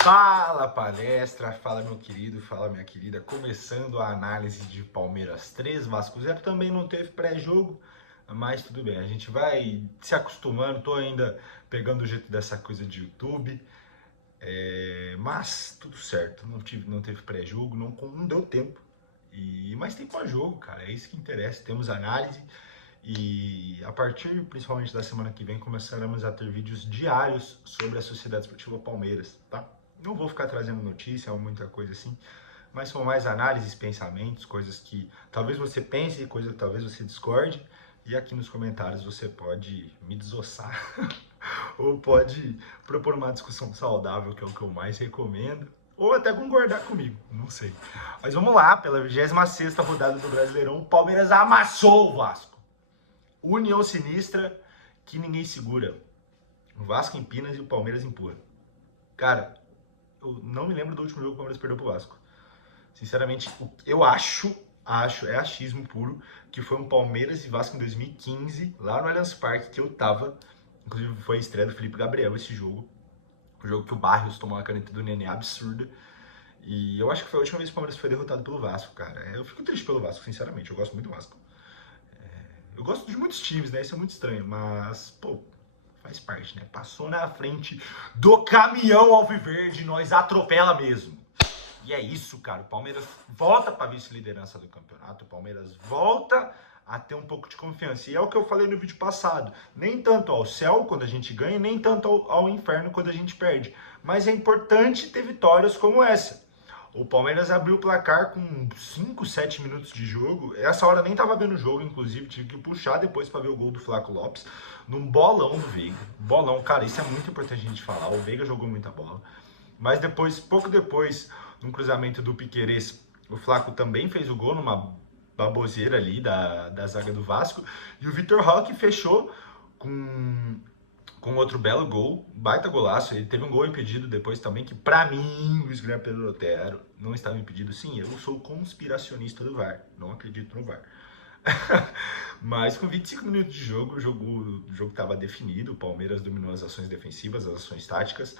Fala palestra, fala meu querido, fala minha querida, começando a análise de Palmeiras 3, Vasco 0, também não teve pré-jogo, mas tudo bem, a gente vai se acostumando, tô ainda pegando o jeito dessa coisa de YouTube, mas tudo certo, não teve pré-jogo, não deu tempo, mas tem pós-jogo, cara, é isso que interessa, temos análise e a partir principalmente da semana que vem começaremos a ter vídeos diários sobre a Sociedade Esportiva Palmeiras, tá? Não vou ficar trazendo notícia ou muita coisa assim, mas são mais análises, pensamentos, coisas que talvez você pense, coisas que talvez você discorde. E aqui nos comentários você pode me desossar ou pode propor uma discussão saudável, que é o que eu mais recomendo, ou até concordar comigo, não sei. Mas vamos lá, pela 26ª rodada do Brasileirão, o Palmeiras amassou o Vasco. União sinistra que ninguém segura. O Vasco empina e o Palmeiras empurra. Cara, eu não me lembro do último jogo que o Palmeiras perdeu pro Vasco. Sinceramente, eu acho, é achismo puro, que foi um Palmeiras e Vasco em 2015, lá no Allianz Parque, que eu tava. Inclusive foi a estreia do Felipe Gabriel esse jogo. O jogo que o Barrios tomou uma caneta do Nenê absurda. E eu acho que foi a última vez que o Palmeiras foi derrotado pelo Vasco, cara. Eu fico triste pelo Vasco, sinceramente. Eu gosto muito do Vasco. Eu gosto de muitos times, né? Isso é muito estranho, mas, pô, faz parte, né? Passou na frente do caminhão alviverde, nós atropela mesmo. E é isso, cara. O Palmeiras volta para a vice-liderança do campeonato. O Palmeiras volta a ter um pouco de confiança. E é o que eu falei no vídeo passado. Nem tanto ao céu quando a gente ganha, nem tanto ao inferno quando a gente perde. Mas é importante ter vitórias como essa. O Palmeiras abriu o placar com 5, 7 minutos de jogo. Essa hora nem tava vendo o jogo, inclusive tive que puxar depois para ver o gol do Flaco Lopes. Num bolão do Veiga. Bolão, cara, isso é muito importante a gente falar. O Veiga jogou muita bola. Mas depois, pouco depois, num cruzamento do Piquerez, o Flaco também fez o gol numa baboseira ali da zaga do Vasco. E o Vitor Roque fechou com outro belo gol, baita golaço. Ele teve um gol impedido depois também, que pra mim, Luiz Guilherme Pedro Otero não estava impedido. Sim, eu sou conspiracionista do VAR, não acredito no VAR. Mas com 25 minutos de jogo, o jogo estava definido. O Palmeiras dominou as ações defensivas, as ações táticas.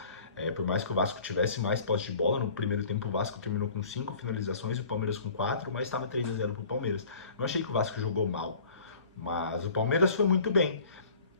Por mais que o Vasco tivesse mais posse de bola, no primeiro tempo o Vasco terminou com 5 finalizações e o Palmeiras com 4, mas estava 3-0 para o Palmeiras. Não achei que o Vasco jogou mal, mas o Palmeiras foi muito bem.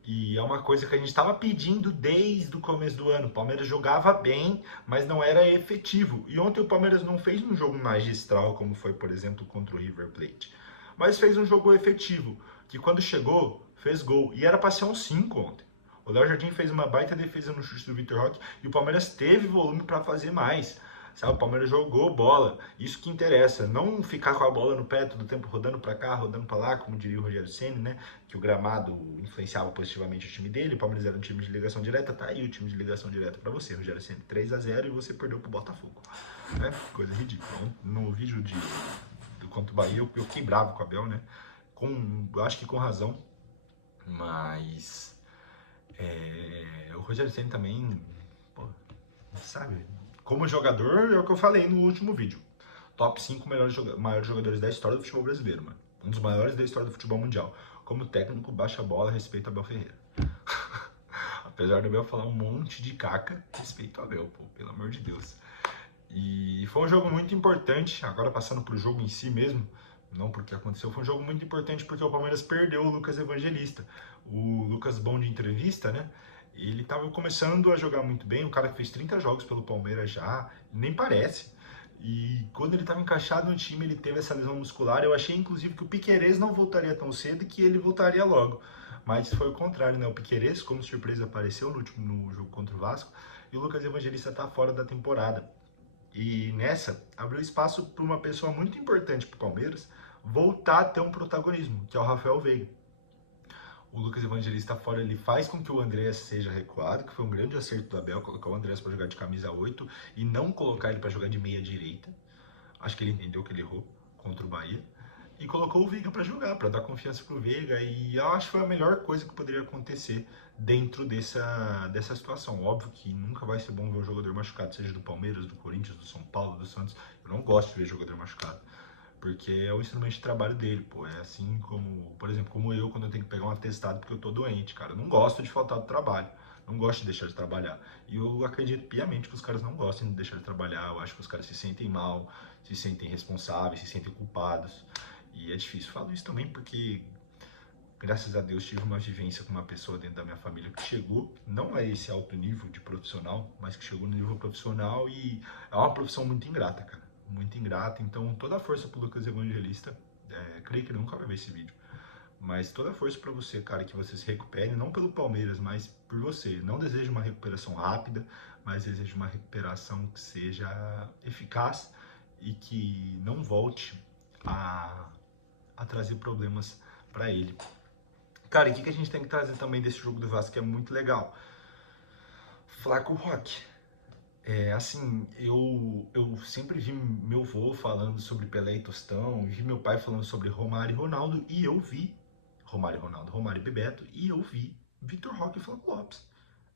E é uma coisa que a gente estava pedindo desde o começo do ano. O Palmeiras jogava bem, mas não era efetivo. E ontem o Palmeiras não fez um jogo magistral, como foi, por exemplo, contra o River Plate. Mas fez um jogo efetivo, que quando chegou, fez gol. E era para ser um 5 ontem. O Léo Jardim fez uma baita defesa no chute do Vitor Roque e o Palmeiras teve volume para fazer mais. Sabe, o Palmeiras jogou bola, isso que interessa, não ficar com a bola no pé todo o tempo rodando para cá, rodando para lá, como diria o Rogério Ceni, né? Que o gramado influenciava positivamente o time dele, o Palmeiras era um time de ligação direta, tá aí o time de ligação direta para você, Rogério Ceni, 3-0 e você perdeu pro Botafogo, né? Coisa ridícula. No vídeo do contra o Bahia eu fiquei bravo com o Abel, né? Eu acho que com razão, mas o Rogério Ceni também, pô, sabe? Como jogador, é o que eu falei no último vídeo. Top 5 maiores jogadores da história do futebol brasileiro, mano. Um dos maiores da história do futebol mundial. Como técnico, baixa a bola, respeita Abel Ferreira. Apesar do Abel falar um monte de caca, respeito a Abel, pô, pelo amor de Deus. E foi um jogo muito importante, agora passando pro jogo em si mesmo, não porque aconteceu, foi um jogo muito importante porque o Palmeiras perdeu o Lucas Evangelista. O Lucas Bom de entrevista, né? Ele estava começando a jogar muito bem, o cara que fez 30 jogos pelo Palmeiras já, nem parece. E quando ele estava encaixado no time, ele teve essa lesão muscular. Eu achei, inclusive, que o Piquerez não voltaria tão cedo e que ele voltaria logo. Mas foi o contrário, né? O Piquerez, como surpresa, apareceu no jogo contra o Vasco. E o Lucas Evangelista está fora da temporada. E nessa, abriu espaço para uma pessoa muito importante para o Palmeiras voltar a ter um protagonismo, que é o Rafael Veiga. O Lucas Evangelista fora, ele faz com que o Andreas seja recuado, que foi um grande acerto do Abel, colocar o Andreas para jogar de camisa 8 e não colocar ele para jogar de meia direita. Acho que ele entendeu que ele errou contra o Bahia. E colocou o Veiga para jogar, para dar confiança pro Veiga. E eu acho que foi a melhor coisa que poderia acontecer dentro dessa situação. Óbvio que nunca vai ser bom ver um jogador machucado, seja do Palmeiras, do Corinthians, do São Paulo, do Santos. Eu não gosto de ver jogador machucado, porque é o instrumento de trabalho dele, pô. É assim como, por exemplo, como eu, quando eu tenho que pegar um atestado porque eu tô doente, cara. Eu não gosto de faltar do trabalho. não gosto de deixar de trabalhar. E eu acredito piamente que os caras não gostam de deixar de trabalhar. Eu acho que os caras se sentem mal, se sentem responsáveis, se sentem culpados. E é difícil. Falo isso também porque, graças a Deus, tive uma vivência com uma pessoa dentro da minha família que chegou, não a esse alto nível de profissional, mas que chegou no nível profissional e é uma profissão muito ingrata, cara. Muito ingrata. Então, toda a força pro Lucas Evangelista. Creio que ele nunca vai ver esse vídeo. Mas toda a força para você, cara, que você se recupere, não pelo Palmeiras, mas por você. Não desejo uma recuperação rápida, mas desejo uma recuperação que seja eficaz e que não volte a trazer problemas para ele. Cara, e o que a gente tem que trazer também desse jogo do Vasco que é muito legal? Flaco Rock. Assim, eu sempre vi meu avô falando sobre Pelé e Tostão, vi meu pai falando sobre Romário e Ronaldo, e eu vi Romário e Ronaldo, Romário e Bebeto, e eu vi Vitor Roque e Flaco Lopes.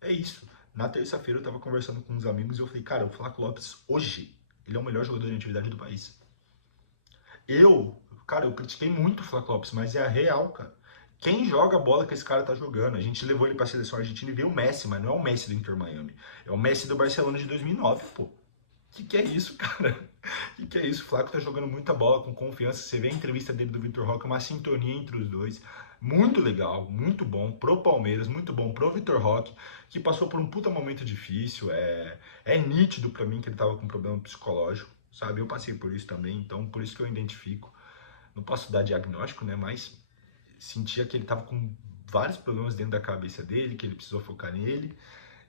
É isso. Na terça-feira eu tava conversando com uns amigos e eu falei, cara, o Flaco Lopes hoje, ele é o melhor jogador de atividade do país. Cara, eu critiquei muito o Flaco Lopes, mas é a real, cara. Quem joga a bola que esse cara tá jogando? A gente levou ele pra seleção argentina e veio o Messi, mas não é o Messi do Inter Miami. É o Messi do Barcelona de 2009, pô. Que é isso, cara? Que é isso? O Flaco tá jogando muita bola com confiança. Você vê a entrevista dele do Vitor Roque, uma sintonia entre os dois. Muito legal, muito bom pro Palmeiras, muito bom pro Vitor Roque, que passou por um puta momento difícil. É nítido pra mim que ele tava com um problema psicológico, sabe? Eu passei por isso também, então por isso que eu identifico. Não posso dar diagnóstico, né? Mas sentia que ele tava com vários problemas dentro da cabeça dele, que ele precisou focar nele.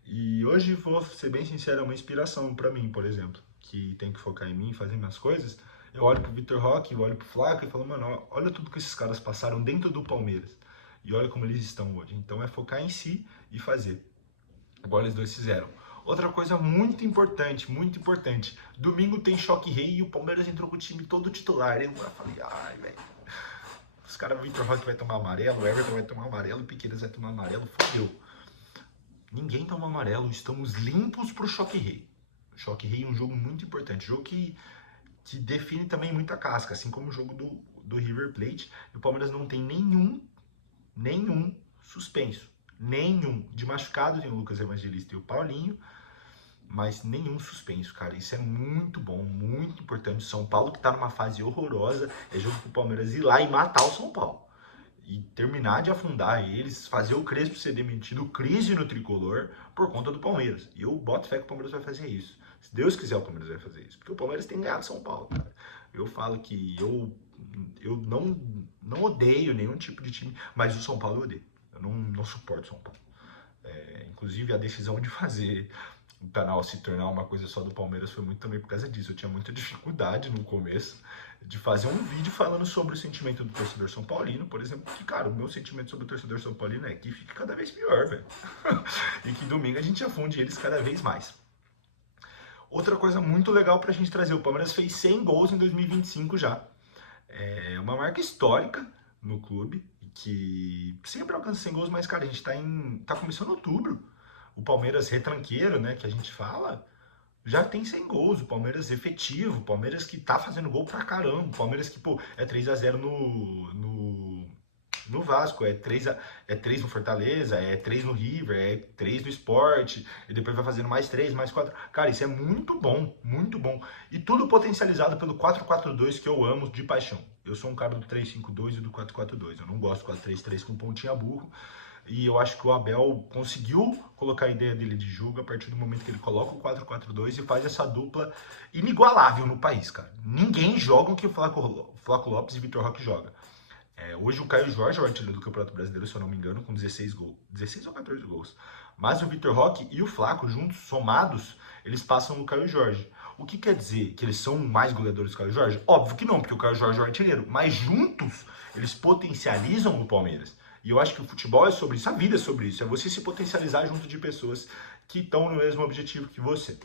E hoje, vou ser bem sincero, é uma inspiração pra mim, por exemplo, que tem que focar em mim, fazer minhas coisas. Eu olho pro Vitor Roque, eu olho pro Flaco e falo, mano, olha tudo que esses caras passaram dentro do Palmeiras. E olha como eles estão hoje. Então é focar em si e fazer. Igual eles dois fizeram. Outra coisa muito importante, muito importante. Domingo tem Choque Rei e o Palmeiras entrou com o time todo titular. Eu falei, ai, velho. Os caras, o Vitor Roque vai tomar amarelo, o Everton vai tomar amarelo, o Piqueires vai tomar amarelo, fodeu. Ninguém toma amarelo, estamos limpos pro Choque Rei. O Choque Rei é um jogo muito importante, jogo que define também muita casca, assim como o jogo do River Plate. E o Palmeiras não tem nenhum suspenso. Nenhum. De machucado tem o Lucas Evangelista e o Paulinho, mas nenhum suspenso, cara. Isso é muito bom, muito importante. O São Paulo, que tá numa fase horrorosa, é jogo pro Palmeiras ir lá e matar o São Paulo. E terminar de afundar eles, fazer o Crespo ser demitido, crise no tricolor, por conta do Palmeiras. E eu boto fé que o Palmeiras vai fazer isso. Se Deus quiser, o Palmeiras vai fazer isso. Porque o Palmeiras tem ganhado São Paulo, cara. Eu falo que eu não odeio nenhum tipo de time, mas o São Paulo eu odeio. Eu não suporto o São Paulo. Inclusive, a decisão de fazer o canal se tornar uma coisa só do Palmeiras foi muito também por causa disso. Eu tinha muita dificuldade no começo de fazer um vídeo falando sobre o sentimento do torcedor são paulino, por exemplo, que, cara, o meu sentimento sobre o torcedor são paulino é que fica cada vez pior, velho. E que domingo a gente afunde eles cada vez mais. Outra coisa muito legal pra gente trazer, o Palmeiras fez 100 gols em 2025 já. É uma marca histórica no clube, que sempre alcança 100 gols, mas, cara, a gente tá começando outubro. O Palmeiras retranqueiro, né, que a gente fala, já tem 100 gols. O Palmeiras efetivo, o Palmeiras que tá fazendo gol pra caramba. O Palmeiras que, pô, é 3-0 no Vasco, é 3 no Fortaleza, é 3 no River, é 3 no Sport, e depois vai fazendo mais 3, mais 4. Cara, isso é muito bom, muito bom. E tudo potencializado pelo 4-4-2 que eu amo de paixão. Eu sou um cara do 3-5-2 e do 4-4-2. Eu não gosto do 4-3-3 com pontinha burro. E eu acho que o Abel conseguiu colocar a ideia dele de jogo a partir do momento que ele coloca o 4-4-2 e faz essa dupla inigualável no país, cara. Ninguém joga o que o Flaco Lopes e Vitor Roque jogam. Hoje o Caio Jorge é o artilheiro do Campeonato Brasileiro, se eu não me engano, com 16 gols. 16 ou 14 gols. Mas o Vitor Roque e o Flaco, juntos, somados, eles passam o Caio Jorge. O que quer dizer? Que eles são mais goleadores que o Caio Jorge? Óbvio que não, porque o Caio Jorge é o artilheiro. Mas juntos, eles potencializam o Palmeiras. E eu acho que o futebol é sobre isso, a vida é sobre isso. É você se potencializar junto de pessoas que estão no mesmo objetivo que você.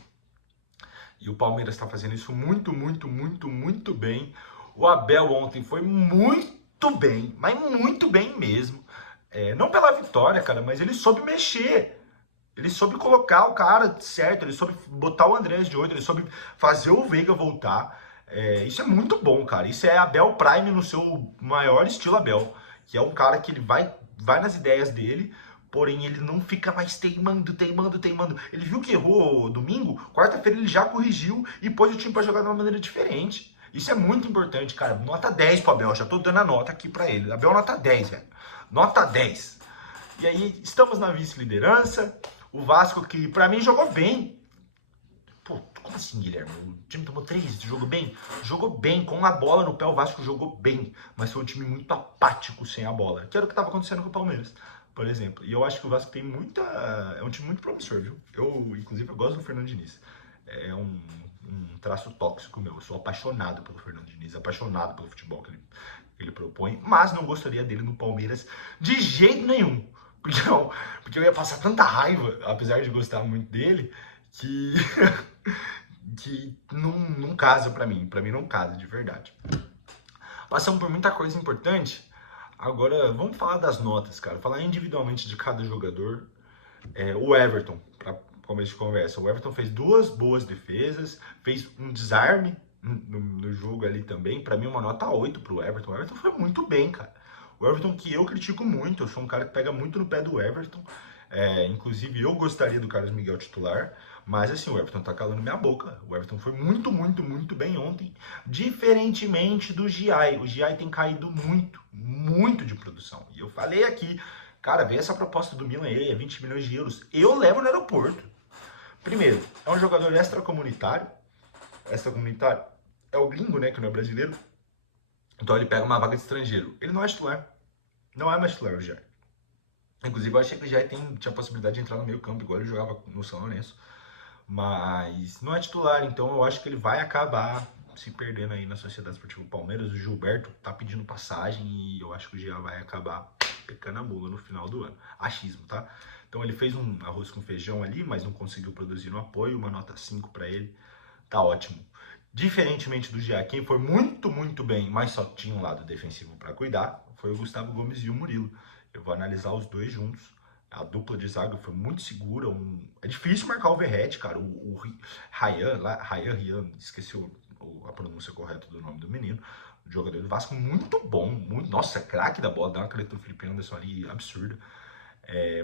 E o Palmeiras está fazendo isso muito, muito, muito, muito bem. O Abel ontem foi muito bem, mas muito bem mesmo. Não pela vitória, cara, mas ele soube mexer. Ele soube colocar o cara certo, ele soube botar o Andrés de olho, ele soube fazer o Veiga voltar. Isso é muito bom, cara. Isso é Abel Prime no seu maior estilo Abel. Que é um cara que ele vai nas ideias dele, Porém, ele não fica mais teimando. Ele viu que errou domingo, quarta-feira ele já corrigiu e pôs o time pra jogar de uma maneira diferente. Isso é muito importante, cara. Nota 10 pro Abel, já tô dando a nota aqui pra ele. Abel, nota 10, velho. Nota 10. E aí, estamos na vice-liderança. O Vasco, que pra mim jogou bem. Pô, como assim, Guilherme? O time tomou 3, jogou bem? Jogou bem, com a bola no pé o Vasco jogou bem, mas foi um time muito apático sem a bola, que era o que estava acontecendo com o Palmeiras, por exemplo. E eu acho que o Vasco tem muita... é um time muito promissor, viu? Inclusive, eu gosto do Fernando Diniz. É um traço tóxico meu. Eu sou apaixonado pelo Fernando Diniz, apaixonado pelo futebol que ele propõe, mas não gostaria dele no Palmeiras de jeito nenhum. Porque eu ia passar tanta raiva, apesar de gostar muito dele, que, que não casa pra mim não casa, de verdade. Passamos por muita coisa importante, agora vamos falar das notas, cara, falar individualmente de cada jogador. O Everton, pra começo de conversa, o Everton fez 2 boas defesas, fez um desarme no jogo ali também, pra mim uma nota 8 pro Everton. O Everton foi muito bem, cara. O Everton que eu critico muito, eu sou um cara que pega muito no pé do Everton. Inclusive eu gostaria do Carlos Miguel titular, mas assim, o Everton tá calando minha boca. O Everton foi muito bem ontem, diferentemente do Giai. O Giai tem caído muito de produção. E eu falei aqui, cara, vê essa proposta do Milan aí, é 20 milhões de euros. Eu levo no aeroporto. Primeiro, é um jogador extracomunitário. Extracomunitário é o gringo, né, que não é brasileiro. Então ele pega uma vaga de estrangeiro. Ele não é titular. Não é mais titular o Giai. Inclusive, eu achei que ele já tinha a possibilidade de entrar no meio campo, igual ele jogava no São Lourenço. Mas não é titular, então eu acho que ele vai acabar se perdendo aí na Sociedade Esportiva Palmeiras. O Gilberto tá pedindo passagem e eu acho que o Jean vai acabar pecando a mula no final do ano. Achismo, tá? Então ele fez um arroz com feijão ali, mas não conseguiu produzir no apoio. Uma nota 5 para ele. Tá ótimo. Diferentemente do Jean, quem foi muito bem, mas só tinha um lado defensivo para cuidar, foi o Gustavo Gomes e o Murilo. Eu vou analisar os dois juntos. A dupla de zaga foi muito segura. É difícil marcar o Verratti, cara. O Ryan, esqueci a pronúncia correta do nome do menino. O jogador do Vasco muito bom. Nossa, craque da bola. Dá uma caneta no Felipe Anderson ali, absurda.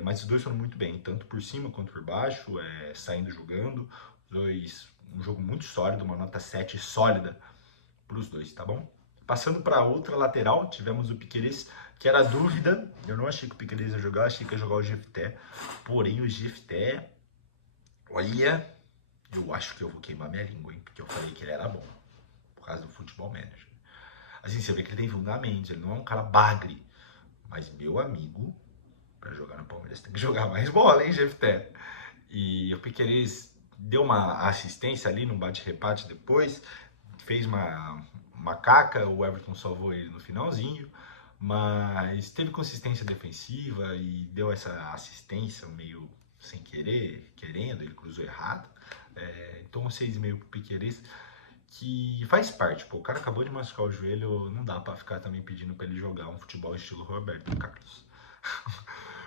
Mas os dois foram muito bem, tanto por cima quanto por baixo, saindo jogando. Os dois, um jogo muito sólido, uma nota 7 sólida para os dois, tá bom? Passando para outra lateral, tivemos o Piquerez, que era dúvida. Eu não achei que o Piquerez ia jogar, achei que ia jogar o Jefté. Porém, o Jefté, olha, eu acho que eu vou queimar minha língua, hein? Porque eu falei que ele era bom, por causa do Futebol Manager. Assim, você vê que ele tem fundamentos, ele não é um cara bagre. Mas, meu amigo, para jogar no Palmeiras tem que jogar mais bola, hein, Jefté? E o Piquerez deu uma assistência ali no bate-repate depois, fez uma caca, o Everton salvou ele no finalzinho, mas teve consistência defensiva e deu essa assistência meio sem querer, querendo, ele cruzou errado. Então 6,5 pro Piquerez, que faz parte, pô, o cara acabou de machucar o joelho, não dá pra ficar também pedindo pra ele jogar um futebol estilo Roberto Carlos.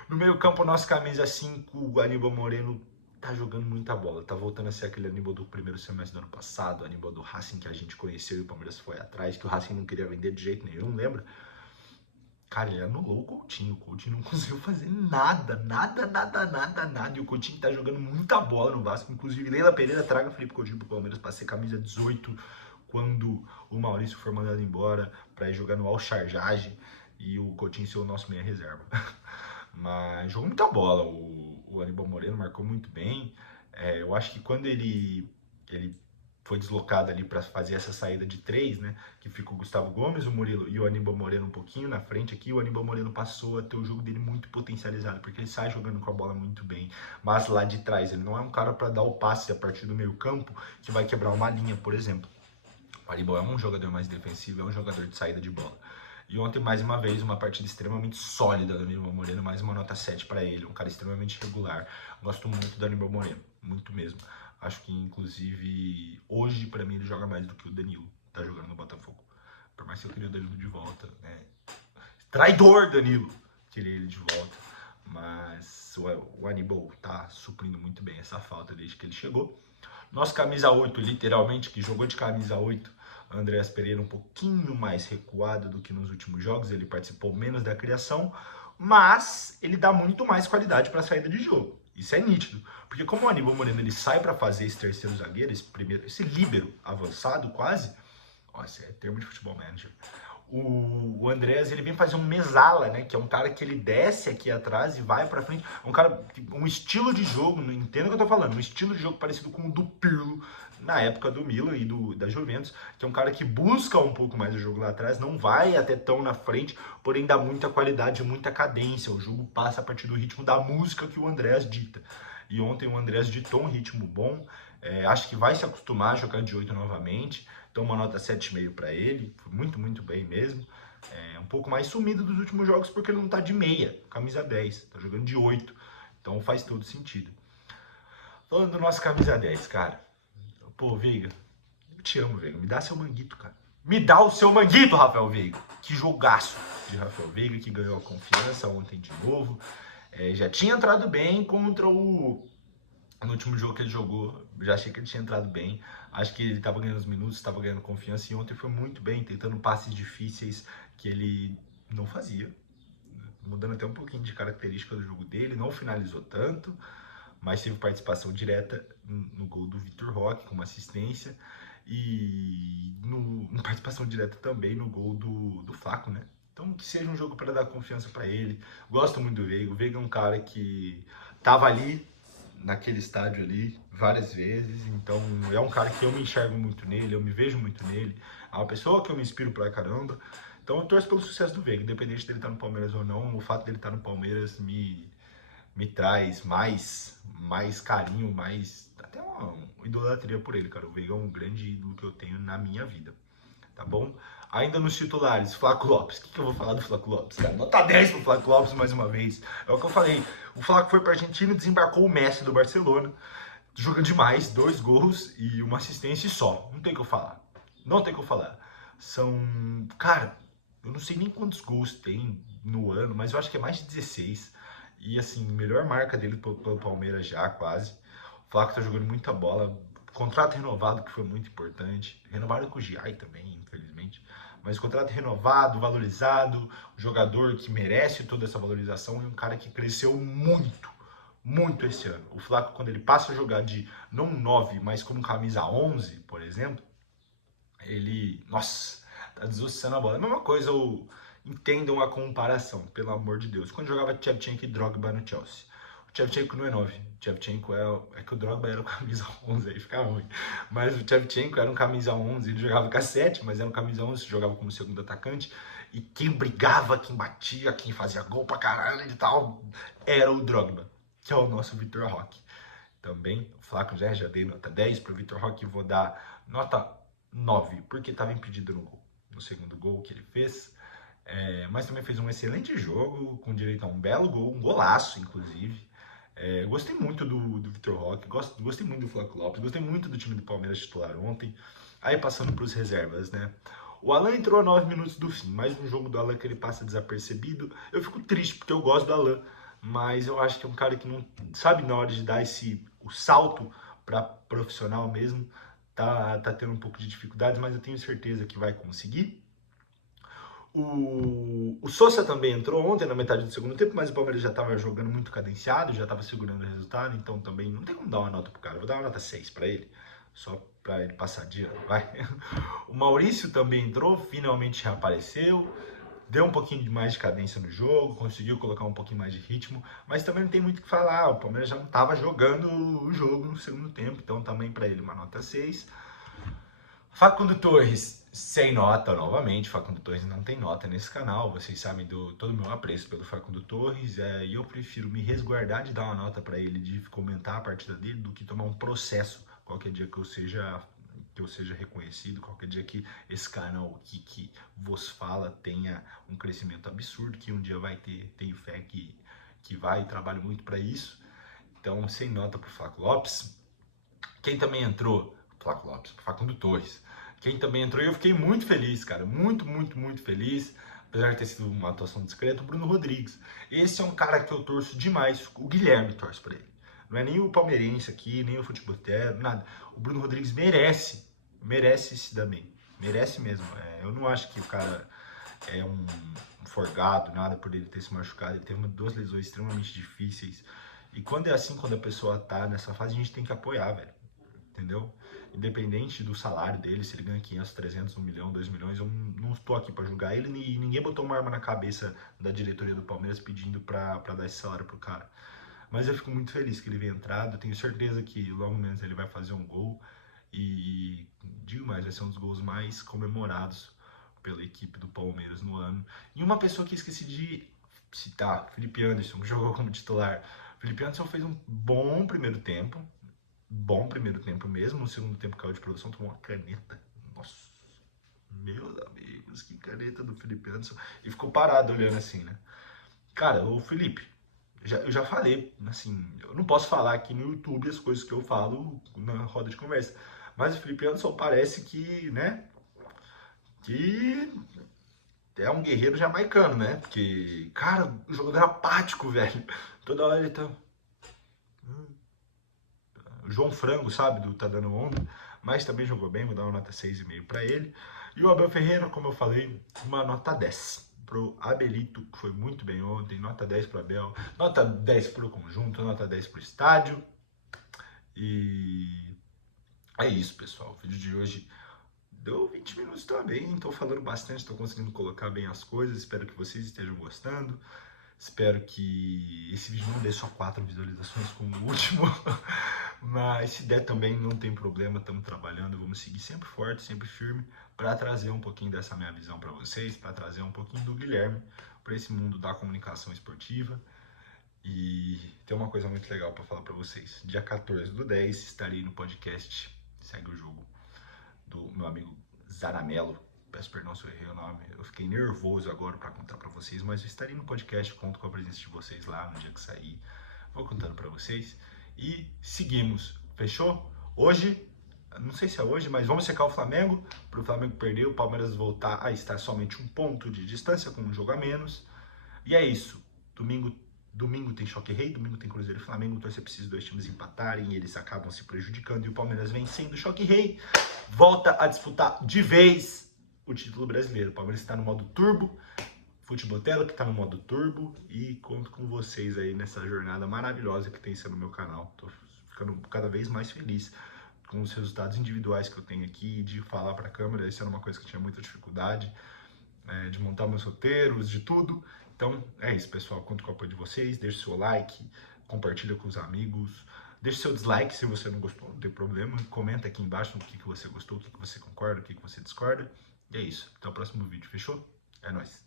No meio campo, nosso camisa 5, o Aníbal Moreno tá jogando muita bola, tá voltando a ser aquele Aníbal do primeiro semestre do ano passado, Aníbal do Racing que a gente conheceu e o Palmeiras foi atrás, que o Racing não queria vender de jeito nenhum, lembra? Cara, ele anulou o Coutinho não conseguiu fazer nada, e o Coutinho tá jogando muita bola no Vasco, inclusive Leila Pereira traga o Felipe Coutinho pro Palmeiras pra ser camisa 18, quando o Maurício for mandado embora pra ir jogar no Al-Sharjah e o Coutinho ser o nosso meia reserva. Mas jogou muita bola, o Aníbal Moreno marcou muito bem. Eu acho que quando ele foi deslocado ali para fazer essa saída de 3, né, que fica o Gustavo Gomes, o Murilo e o Aníbal Moreno um pouquinho na frente aqui, o Aníbal Moreno passou a ter o jogo dele muito potencializado, porque ele sai jogando com a bola muito bem, mas lá de trás ele não é um cara para dar o passe a partir do meio campo que vai quebrar uma linha, por exemplo. O Aníbal é um jogador mais defensivo, é um jogador de saída de bola. E ontem, mais uma vez, uma partida extremamente sólida do Aníbal Moreno, mais uma nota 7 para ele, um cara extremamente regular. Gosto muito do Aníbal Moreno, muito mesmo. Acho que, inclusive, hoje, para mim, ele joga mais do que o Danilo, tá jogando no Botafogo. Por mais que eu queria o Danilo de volta, né? Traidor, Danilo! Queria ele de volta. Mas o Aníbal tá suprindo muito bem essa falta desde que ele chegou. Nosso camisa 8, literalmente, que jogou de camisa 8, Andreas Pereira um pouquinho mais recuado do que nos últimos jogos, ele participou menos da criação. mas ele dá muito mais qualidade para a saída de jogo. Isso é nítido. Porque como o Aníbal Moreno ele sai para fazer esse terceiro zagueiro, esse líbero avançado quase, ó, esse é termo de futebol manager, o Andreas ele vem fazer um mesala, né? Que é um cara que ele desce aqui atrás e vai pra frente. Um cara, um estilo de jogo, não entendo o que eu tô falando, um estilo de jogo parecido com o do Pirlo na época do Milan e da Juventus, que é um cara que busca um pouco mais o jogo lá atrás, não vai até tão na frente, porém dá muita qualidade, muita cadência. O jogo passa a partir do ritmo da música que o Andreas dita. E ontem o Andreas ditou um ritmo bom, acho que vai se acostumar a jogar de 8 novamente. Então uma nota 7,5 para ele, foi muito, muito bem mesmo. Um pouco mais sumido dos últimos jogos porque ele não tá de meia, camisa 10, tá jogando de 8. Então faz todo sentido. Falando do nosso camisa 10, cara. Pô, Veiga, eu te amo, Veiga. Me dá seu manguito, cara. Me dá o seu manguito, Rafael Veiga. Que jogaço de Rafael Veiga, que ganhou a confiança ontem de novo. Já tinha entrado bem contra no último jogo que ele jogou, já achei que ele tinha entrado bem. Acho que ele estava ganhando os minutos, estava ganhando confiança. E ontem foi muito bem, tentando passes difíceis que ele não fazia. Mudando até um pouquinho de característica do jogo dele. Não finalizou tanto, mas teve participação direta no gol do Vitor Roque, como assistência. E participação direta também no gol do Flaco, né? Então que seja um jogo para dar confiança para ele. Gosto muito do Veiga. O Veiga é um cara que estava ali naquele estádio ali várias vezes, então é um cara que eu me enxergo muito nele, eu me vejo muito nele, é uma pessoa que eu me inspiro pra caramba, então eu torço pelo sucesso do Veiga, independente dele estar no Palmeiras ou não, o fato dele estar no Palmeiras me traz mais carinho, até uma idolatria por ele, cara. O Veiga é um grande ídolo que eu tenho na minha vida, tá bom? Ainda nos titulares, Flaco Lopes. O que eu vou falar do Flaco Lopes, cara? Nota 10 pro Flaco Lopes mais uma vez. É o que eu falei. O Flaco foi pra Argentina e desembarcou o Messi do Barcelona. Joga demais, 2 gols e uma assistência só. Não tem o que eu falar. Não tem o que eu falar. São... Cara, eu não sei nem quantos gols tem no ano, mas eu acho que é mais de 16. E assim, melhor marca dele pelo Palmeiras já, quase. O Flaco tá jogando muita bola. Contrato renovado, que foi muito importante. Renovaram com o Giai também, infelizmente. Mas contrato renovado, valorizado, um jogador que merece toda essa valorização e um cara que cresceu muito, muito esse ano. O Flaco, quando ele passa a jogar de, não 9, mas como camisa 11, por exemplo, ele, nossa, tá desossando a bola. É a mesma coisa, entendam a comparação, pelo amor de Deus. Quando jogava Shevchenko e Drogba no Chelsea. O Shevchenko não é 9, o Shevchenko é que o Drogba era o camisa 11, aí fica ruim. Mas o Shevchenko era um camisa 11, ele jogava com a 7, mas era um camisa 11, jogava como segundo atacante. E quem brigava, quem batia, quem fazia gol pra caralho e tal, era o Drogba, que é o nosso Vitor Roque. Também, o Flaco já dei nota 10 pro Vitor Roque, vou dar nota 9, porque estava impedido no gol, no segundo gol que ele fez. Mas também fez um excelente jogo, com direito a um belo gol, um golaço, inclusive. Gostei muito do Vitor Roque, gostei muito do Flaco Lopes, gostei muito do time do Palmeiras titular ontem. Aí passando para os reservas, né? O Alan entrou a 9 minutos do fim, mais um jogo do Alan que ele passa desapercebido. Eu fico triste porque eu gosto do Alan, mas eu acho que é um cara que não sabe na hora de dar o salto para profissional mesmo. Tá tendo um pouco de dificuldades, mas eu tenho certeza que vai conseguir. O Sousa também entrou ontem na metade do segundo tempo, mas o Palmeiras já estava jogando muito cadenciado, já estava segurando o resultado, então também não tem como dar uma nota pro cara. Eu vou dar uma nota 6 para ele, só para ele passar de ano, vai. O Maurício também entrou, finalmente reapareceu, deu um pouquinho mais de cadência no jogo, conseguiu colocar um pouquinho mais de ritmo, mas também não tem muito o que falar. O Palmeiras já não estava jogando o jogo no segundo tempo, então também para ele uma nota 6. Facundo Torres, sem nota novamente. Facundo Torres não tem nota nesse canal. Vocês sabem todo o meu apreço pelo Facundo Torres. E eu prefiro me resguardar de dar uma nota para ele, de comentar a partida dele, do que tomar um processo qualquer dia que eu seja reconhecido, qualquer dia que esse canal aqui que vos fala tenha um crescimento absurdo, que um dia vai ter, tenho fé que vai, trabalho muito para isso. Então, sem nota para o Flaco Lopes. Quem também entrou? Flaco Lopes, Facundo Torres. Quem também entrou, e eu fiquei muito feliz, cara, muito, muito, muito feliz, apesar de ter sido uma atuação discreta, o Bruno Rodrigues. Esse é um cara que eu torço demais, o Guilherme torce pra ele. Não é nem o palmeirense aqui, nem o futeboleiro, nada. O Bruno Rodrigues merece se dar bem, merece mesmo. Eu não acho que o cara é um forgado, nada por ele ter se machucado. Ele teve duas lesões extremamente difíceis. E quando é assim, quando a pessoa tá nessa fase, a gente tem que apoiar, velho. Entendeu? Independente do salário dele, se ele ganha 500, 300, 1 milhão, 2 milhões, eu não estou aqui para julgar ele e ninguém botou uma arma na cabeça da diretoria do Palmeiras pedindo para dar esse salário pro cara. Mas eu fico muito feliz que ele venha entrado, tenho certeza que logo menos ele vai fazer um gol e, digo mais, vai ser um dos gols mais comemorados pela equipe do Palmeiras no ano. E uma pessoa que esqueci de citar, Felipe Anderson, que jogou como titular. Felipe Anderson fez um bom primeiro tempo mesmo. No segundo tempo caiu de produção, tomou uma caneta. Nossa, meus amigos, que caneta do Felipe Anderson. E ficou parado olhando assim, né? Cara, o Felipe, eu já falei, assim, eu não posso falar aqui no YouTube as coisas que eu falo na roda de conversa. Mas o Felipe Anderson parece que, né, que é um guerreiro jamaicano, né? Porque, cara, o jogador apático, velho. Toda hora ele tá... João Frango, sabe, do Tá Dando Onda, mas também jogou bem, vou dar uma nota 6,5 para ele. E o Abel Ferreira, como eu falei, uma nota 10 pro Abelito, que foi muito bem ontem, nota 10 pro Abel, nota 10 pro conjunto, nota 10 pro estádio. E é isso, pessoal. O vídeo de hoje deu 20 minutos também, estou falando bastante, estou conseguindo colocar bem as coisas, espero que vocês estejam gostando. Espero que esse vídeo não dê só 4 visualizações como o último, mas se der também não tem problema, estamos trabalhando, vamos seguir sempre forte, sempre firme, para trazer um pouquinho dessa minha visão para vocês, para trazer um pouquinho do Guilherme para esse mundo da comunicação esportiva. E tem uma coisa muito legal para falar para vocês. Dia 14/10 estarei no podcast Segue o Jogo, do meu amigo Zaramelo. Peço perdão se eu errei o nome, eu fiquei nervoso agora para contar para vocês, mas eu estarei no podcast, conto com a presença de vocês lá no dia que sair, vou contando para vocês e seguimos, fechou? Hoje, não sei se é hoje, mas vamos secar o Flamengo, para o Flamengo perder, o Palmeiras voltar a estar somente um ponto de distância, com um jogo a menos, e é isso, Domingo tem Choque Rei, domingo tem Cruzeiro e Flamengo, torcer para esses dois times empatarem, eles acabam se prejudicando e o Palmeiras vencendo o Choque Rei, volta a disputar de vez o título brasileiro. O Palmeiras está no modo turbo, Futebotelo que está no modo turbo e conto com vocês aí nessa jornada maravilhosa que tem sido no meu canal. Tô ficando cada vez mais feliz com os resultados individuais que eu tenho aqui, de falar para a câmera, isso era uma coisa que eu tinha muita dificuldade, de montar meus roteiros, de tudo. Então é isso, pessoal, conto com o apoio de vocês, deixe seu like, compartilha com os amigos, deixe seu dislike se você não gostou, não tem problema, comenta aqui embaixo o que você gostou, o que você concorda, o que você discorda, e é isso, até o próximo vídeo, fechou? É nóis!